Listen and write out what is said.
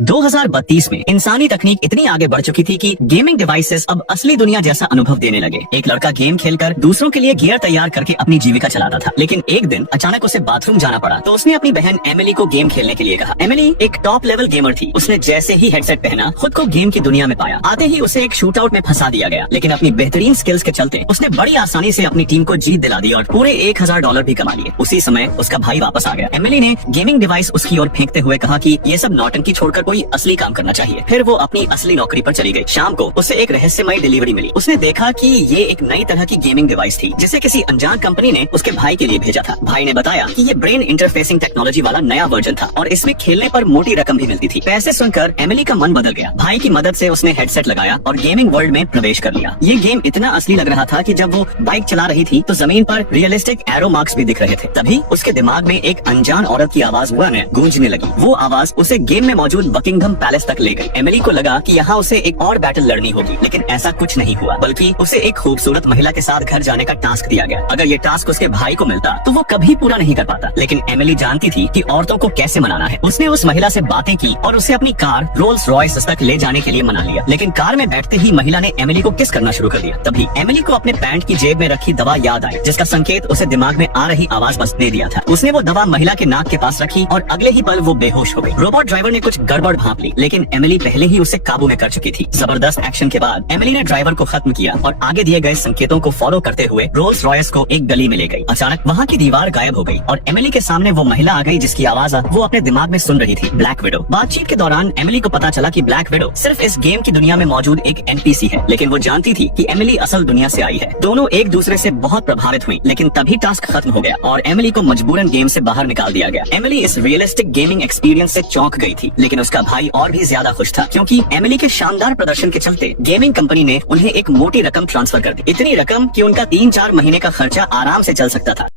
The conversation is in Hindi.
2032 में इंसानी तकनीक इतनी आगे बढ़ चुकी थी कि गेमिंग डिवाइसेस अब असली दुनिया जैसा अनुभव देने लगे। एक लड़का गेम खेलकर दूसरों के लिए गियर तैयार करके अपनी जीविका चलाता था, लेकिन एक दिन अचानक उसे बाथरूम जाना पड़ा तो उसने अपनी बहन एमिली को गेम खेलने के लिए कहा। एमिली एक टॉप लेवल गेमर थी। उसने जैसे ही हेडसेट पहना खुद को गेम की दुनिया में पाया। आते ही उसे एक शूट आउट में फंसा दिया गया, लेकिन अपनी बेहतरीन स्किल्स के चलते उसने बड़ी आसानी से अपनी टीम को जीत दिला दी और पूरे $1000 भी कमा लिए। उसी समय उसका भाई वापस आ गया। एमिली ने गेमिंग डिवाइस उसकी ओर फेंकते हुए कहा कि ये सब नौटंकी छोड़कर कोई असली काम करना चाहिए। फिर वो अपनी असली नौकरी पर चली गई। शाम को उसे एक रहस्यमय डिलीवरी मिली। उसने देखा कि ये एक नई तरह की गेमिंग डिवाइस थी जिसे किसी अनजान कंपनी ने उसके भाई के लिए भेजा था। भाई ने बताया कि ये ब्रेन इंटरफेसिंग टेक्नोलॉजी वाला नया वर्जन था और इसमें खेलने पर मोटी रकम भी मिलती थी। पैसे सुनकर एमिली का मन बदल गया। भाई की मदद से उसने हेडसेट लगाया और गेमिंग वर्ल्ड में प्रवेश कर लिया। ये गेम इतना असली लग रहा था कि जब वो बाइक चला रही थी तो जमीन पर रियलिस्टिक एरो मार्क्स भी दिख रहे थे। तभी उसके दिमाग में एक अनजान औरत की आवाज गूंजने लगी। वो आवाज उसे गेम में मौजूद बकिंगहम पैलेस तक ले गई। एमिली को लगा कि यहाँ उसे एक और बैटल लड़नी होगी, लेकिन ऐसा कुछ नहीं हुआ, बल्कि उसे एक खूबसूरत महिला के साथ घर जाने का टास्क दिया गया। अगर ये टास्क उसके भाई को मिलता तो वो कभी पूरा नहीं कर पाता, लेकिन एमिली जानती थी कि औरतों को कैसे मनाना है। उसने उस महिला से बातें की और उसे अपनी कार रोल्स रॉयस तक ले जाने के लिए मना लिया। लेकिन कार में बैठते ही महिला ने एमिली को किस करना शुरू कर दिया। तभी एमिली को अपने पैंट की जेब में रखी दवा याद आई, जिसका संकेत उसे दिमाग में आ रही आवाज बस दे दिया था। उसने वो दवा महिला के नाक के पास रखी और अगले ही पल वो बेहोश हो गई। रोबोट ड्राइवर ने कुछ गड़बड़ भांप ली, लेकिन एमिली पहले ही उसे काबू में कर चुकी थी। जबरदस्त एक्शन के बाद एमिली ने ड्राइवर को खत्म किया और आगे दिए गए संकेतों को फॉलो करते हुए रोल्स रॉयस को एक गली में ले गई। अचानक वहाँ की दीवार गायब हो गई और एमिली के सामने वो महिला आ गई जिसकी आवाज वो अपने दिमाग में सुन रही थी, ब्लैक विडो। बातचीत के दौरान एमिली को पता चला कि ब्लैक विडो सिर्फ इस गेम की दुनिया में मौजूद एक एनपीसी है, लेकिन वो जानती थी कि एमिली असल दुनिया से आई है। दोनों एक दूसरे से बहुत प्रभावित हुई, लेकिन तभी टास्क खत्म हो गया और एमिली को मजबूरन गेम से बाहर निकाल दिया गया। एमिली इस रियलिस्टिक गेमिंग एक्सपीरियंस से चौंक गई थी, लेकिन उसका भाई और भी ज्यादा खुश था, क्योंकि एमिली के शानदार प्रदर्शन के चलते गेमिंग कंपनी ने उन्हें एक मोटी रकम ट्रांसफर कर दी। इतनी रकम कि उनका 3-4 महीने का खर्चा आराम से चल सकता था।